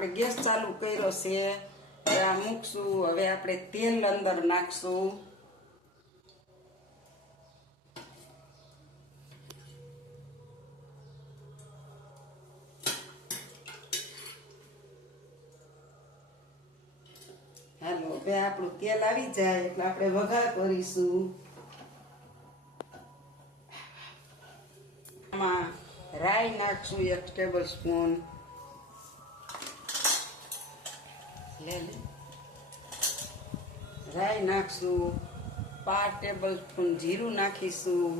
આપણે ગેસ ચાલુ કર્યો છે, હવે આ મૂકશું. હવે આપણે તેલ અંદર નાખશું. હાલો, હવે આપણું તેલ આવી જાય એટલે આપણે વઘાર કરીશું. આમાં રાઈ નાખશું 1 ટેબલ સ્પૂન. રાઈ નાખશું. 5 ટેબલ સ્પૂન જીરું નાખીશું.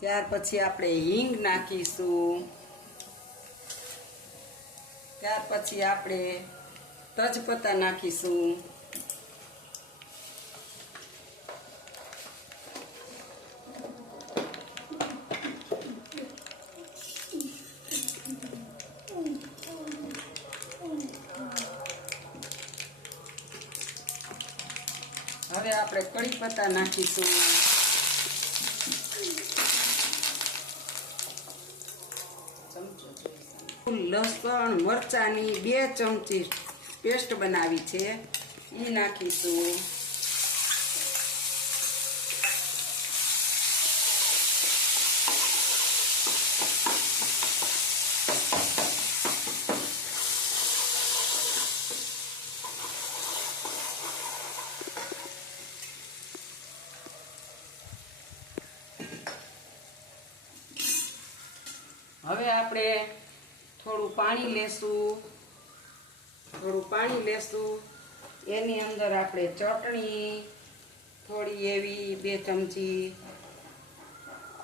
ત્યાર પછી આપણે હિંગ નાખીશું. ત્યાર પછી આપણે તજપત્તા નાખીશું. હવે આપણે કડી પત્તા નાખીશું. લસણ મરચાની 2 ચમચી પેસ્ટ બનાવી છે, એ નાખીશું. હવે આપણે થોડું પાણી લેશું. એની અંદર આપણે ચટણી થોડી એવી 2 ચમચી,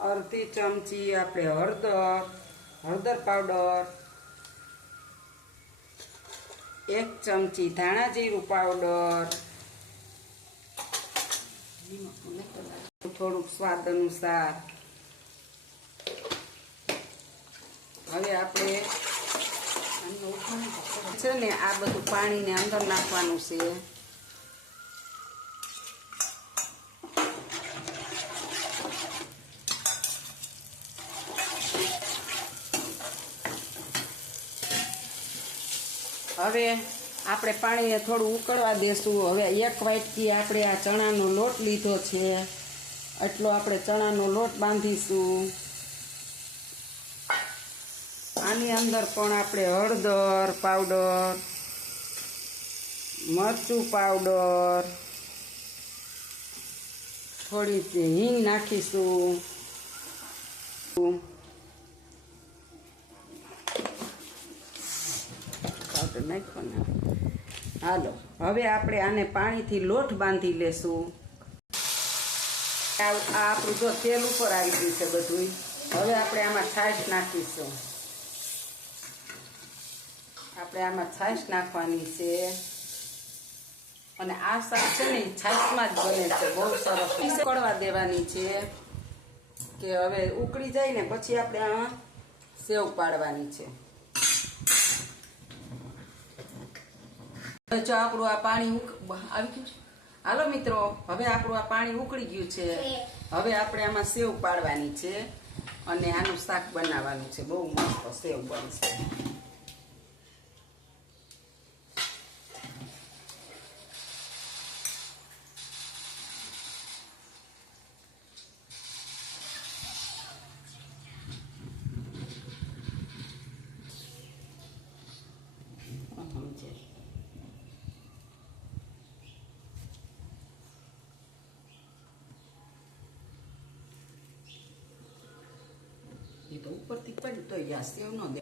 અડધી ચમચી આપણે હળદર પાવડર, 1 ચમચી ધાણા જીરું પાવડર, થોડુંક સ્વાદ અનુસાર. હવે આપણે છે ને આ બધું પાણીને અંદર નાખવાનું છે. હવે આપણે પાણીને થોડું ઉકળવા દેશું. હવે 1 વાટકી આપણે આ ચણાનો લોટ લીધો છે, એટલો આપણે ચણાનો લોટ બાંધીશું. આની અંદર પણ આપણે હળદર પાવડર, મરચું પાવડર, થોડી હિંગ નાખીશું. પાવડર નાખવાના. હાલો, હવે આપણે આને પાણીથી લોટ બાંધી લેશું. આ આપણું જો તેલ ઉપર આવી ગયું છે બધું. હવે આપણે આમાં છાશ નાખીશું. આપણે આમાં છાશ નાખવાની છે, અને આ શાક છે ને છાશમાં જ બને છે, બહુ સરસ. ઉકળવા દેવાની છે કે હવે ઉકળી જાય ને પછી આપણે આમાં સેવ પાડવાની છે. જો આપણું આ પાણી આવી ગયું છે. હાલો મિત્રો, હવે આપણું આ પાણી ઉકળી ગયું છે. હવે આપણે આમાં સેવ પાડવાની છે અને આનું શાક બનાવવાનું છે. બહુ મસ્ત સેવ બનશે. એ તો ઉપરથી પડ્યું તો યા સેવ ન દે.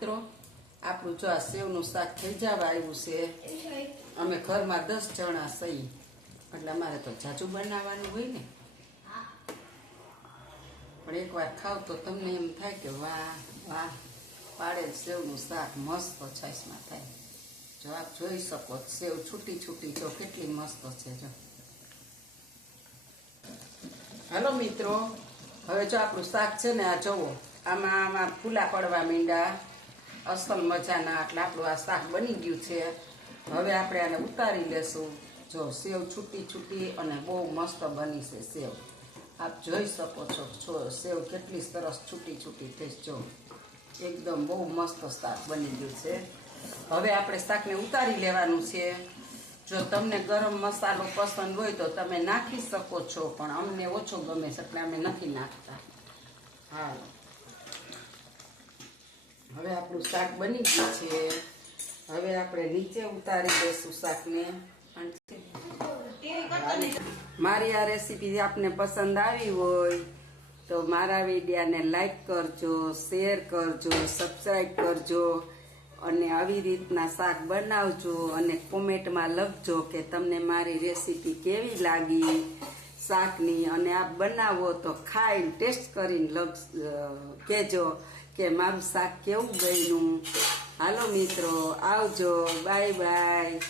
મિત્રો, આપણું જો આ સેવનું શાક થઈ જવા આવ્યું છે. અમે ઘરમાં 10 જણા સહી, એટલે અમારે તો જાજુ બનાવવાનું હોય ને, પણ એકવાર ખાવ તો તમને એમ થાય કે વાહ વાહ, પાડેલ સેવનું શાક મસ્ત છાશમાં થાય. જો આપ જોઈ શકો સેવ છૂટી છૂટી જો કેટલી મસ્ત છે. જો હાલો મિત્રો, હવે જો આપણું શાક છે ને, આ જુઓ આમાં ફૂલા પડવા માંડ્યા અસલ મજાના. એટલે આપણું આ શાક બની ગયું છે. હવે આપણે આને ઉતારી લેશું. જો સેવ છૂટી છૂટી અને બહુ મસ્ત બની છે સેવ. આપ જોઈ શકો છો સેવ કેટલી સરસ છૂટી છૂટી થઈ. જો એકદમ બહુ મસ્ત શાક બની ગયું છે. હવે આપણે શાકને ઉતારી લેવાનું છે. જો તમને ગરમ મસાલો પસંદ હોય તો તમે નાખી શકો છો, પણ અમને ઓછો ગમે છે એટલે અમે નથી નાખતા. હાલો, હવે આપણું શાક બની ગયું છે. હવે આપણે નીચે ઉતારી દઈશું શાકને. મારી આ રેસીપી આપને પસંદ આવી હોય તો મારા વિડીયાને લાઈક કરજો, શેર કરજો, સબસ્ક્રાઈબ કરજો અને આવી રીતના શાક બનાવજો અને કોમેન્ટમાં લખજો કે તમને મારી રેસીપી કેવી લાગી શાકની. અને આપ બનાવો તો ખાઈને ટેસ્ટ કરીને કહેજો કે મારું શાક કેવું બન્યું. હાલો મિત્રો, આવજો, બાય બાય.